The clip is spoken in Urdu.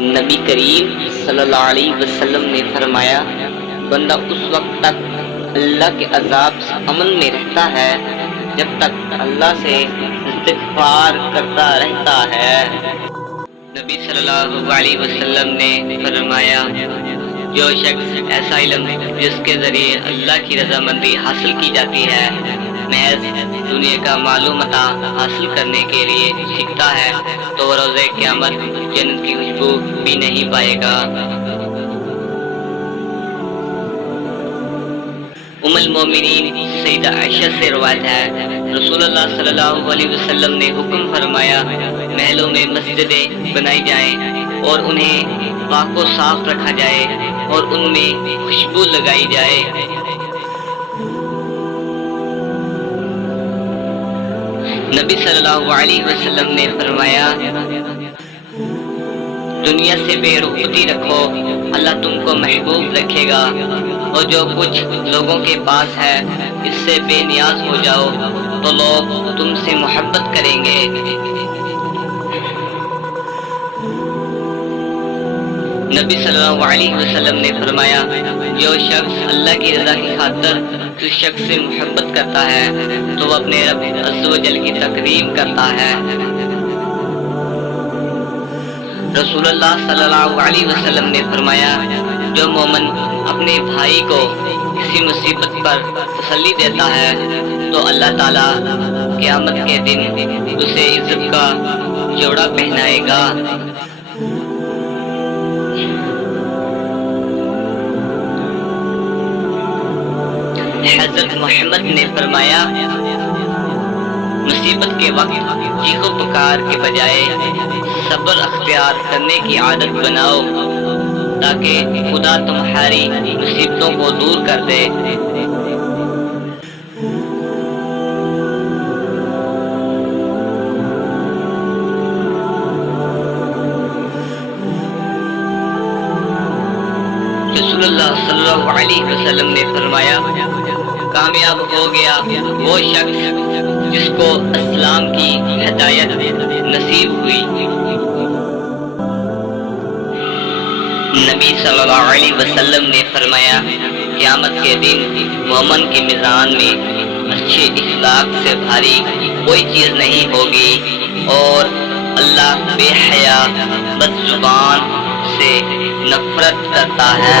نبی کریم صلی اللہ علیہ وسلم نے فرمایا، بندہ اس وقت تک اللہ کے عذاب سے امن میں رہتا ہے جب تک اللہ سے استغفار کرتا رہتا ہے۔ نبی صلی اللہ علیہ وسلم نے فرمایا، جو شخص ایسا علم جس کے ذریعے اللہ کی رضامندی حاصل کی جاتی ہے محض دنیا کا معلومات حاصل کرنے کے لیے سیکھتا ہے تو وہ روز قیامت جنت کی خوشبو بھی نہیں پائے گا۔ ام المومنین سیدہ عائشہ سے روایت ہے، رسول اللہ صلی اللہ علیہ وسلم نے حکم فرمایا محلوں میں مسجدیں بنائی جائیں اور انہیں پاک و صاف رکھا جائے اور ان میں خوشبو لگائی جائے۔ نبی صلی اللہ علیہ وسلم نے فرمایا، دنیا سے بے رغبتی رکھو، اللہ تم کو محبوب رکھے گا، اور جو کچھ لوگوں کے پاس ہے اس سے بے نیاز ہو جاؤ تو لوگ تم سے محبت کریں گے۔ نبی صلی اللہ علیہ وسلم نے فرمایا، جو شخص اللہ کی رضا کی خاطر اس شخص سے محبت کرتا ہے تو وہ اپنے رب عز و جل کی تکریم کرتا ہے۔ رسول اللہ صلی اللہ علیہ وسلم نے فرمایا، جو مومن اپنے بھائی کو کسی مصیبت پر تسلی دیتا ہے تو اللہ تعالیٰ قیامت کے دن اسے عزت کا جوڑا پہنائے گا۔ حضرت محمد نے فرمایا، مصیبت کے وقت چیخو پکار کے بجائے صبر اختیار کرنے کی عادت بناؤ تاکہ خدا تمہاری مصیبتوں کو دور کر دے۔ رسول اللہ صلی اللہ علیہ وسلم نے فرمایا، کامیاب ہو گیا وہ شخص جس کو اسلام کی ہدایت نصیب ہوئی۔ نبی صلی اللہ علیہ وسلم نے فرمایا، قیامت کے دن مومن کے میزان میں اچھے اخلاق سے بھاری کوئی چیز نہیں ہوگی اور اللہ بے حیا بد زبان سے نفرت کرتا ہے۔